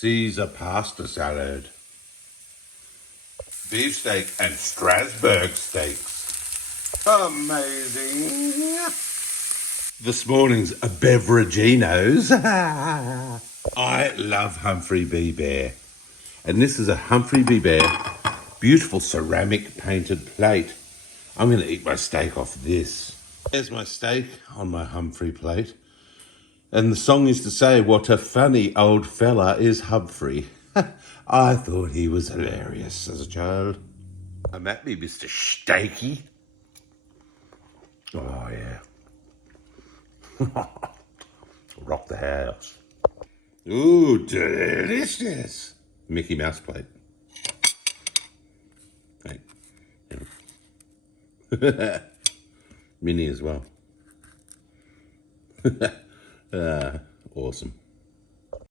Caesar pasta salad, beefsteak and Strasburg steaks. Amazing. This morning's a beveraginos. I love Humphrey B. Bear. And this is a Humphrey B. Bear beautiful ceramic painted plate. I'm going to eat my steak off this. There's my steak on my Humphrey plate. And the song used to say, what a funny old fella is Humphrey. I thought he was hilarious as a child. I'm at me, Mr. Steaky. Oh, yeah. Rock the house. Ooh, delicious. Mickey Mouse plate. Hey. Yeah. Minnie as well. Awesome.